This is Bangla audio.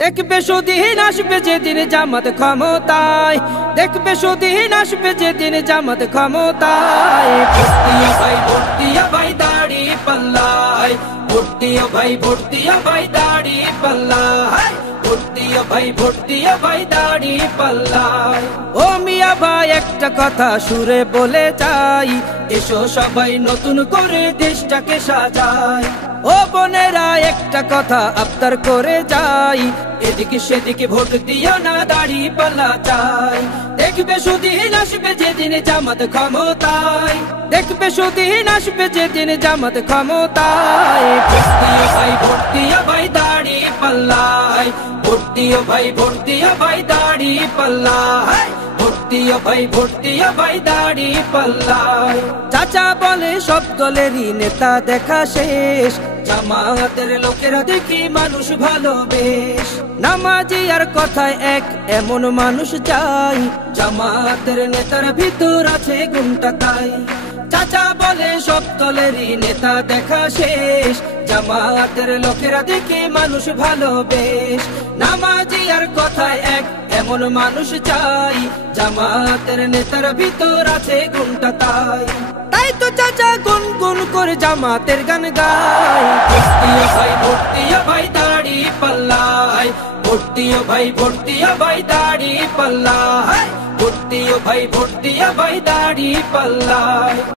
দেখবে সুদিন আসবে যেদিন জামাত ক্ষমতায়, দেখবে সুদিন আসবে যেদিন জামাত ক্ষমতায়। ভর্তিয়া ভাই ভর্তিয়া ভাই দাড়ি পাল্লায়, ভর্তিয়া ভাই ভর্তিয়া ভাই দাড়ি পাল্লায়, ভর্তিয়া ভাই ভর্তিয়া ভাই দাড়ি পাল্লায়। ও মিয়া ভাই একটা কথা সুরে বলে যাই, এসো সবাই নতুন করে দেশটাকে সাজাই। ও বোনেরা একটা কথা আবদার করে যাই, এদিকে সেদিকে ভোট দিও না, দাড়ি পাল্লা চাই। দেখবে সুদিন আসবে যেদিন জামাত ক্ষমতায়, দেখবে সুদিন আসবে যেদিন জামাত ক্ষমতায়। ভর্তিয়া ভাই ভর্তিয়া ভাই দাড়ি পাল্লায়, ভর্তিয়া ভাই ভর্তিয়া ভাই দাড়ি পাল্লায়, ভর্তিয়া ভাই ভর্তিয়া ভাই দাড়ি পাল্লায়। চাচা বলে সব দলেরই নেতা দেখা শেষ, জামাতের লোকেরা দেখি মানুষ ভালো বেশ। নামাজি আর কথায় এক এমন মানুষ চাই, জামাতের নেতার ভিতর আছে গুণটা তাই। চাচা বলে সব দলেরই নেতা দেখা শেষ, জামাতের লোকেরা দেখি মানুষ ভালো বেশ। নামাজি আর কথায় এক এমন মানুষ চাই, জামাতের নেতার ভিতর আছে গুণটা তাই। তাই তো চাচা গুনগুন করে জামাতের গান গায়। ভর্তিয়া ভাই ভর্তিয়া ভাই দাড়ি পাল্লায়, ভর্তিয়া ভাই ভর্তিয়া ভাই দাড়ি পাল্লায়, ভর্তিয়া ভাই ভর্তিয়া ভাই দাড়ি পাল্লায়।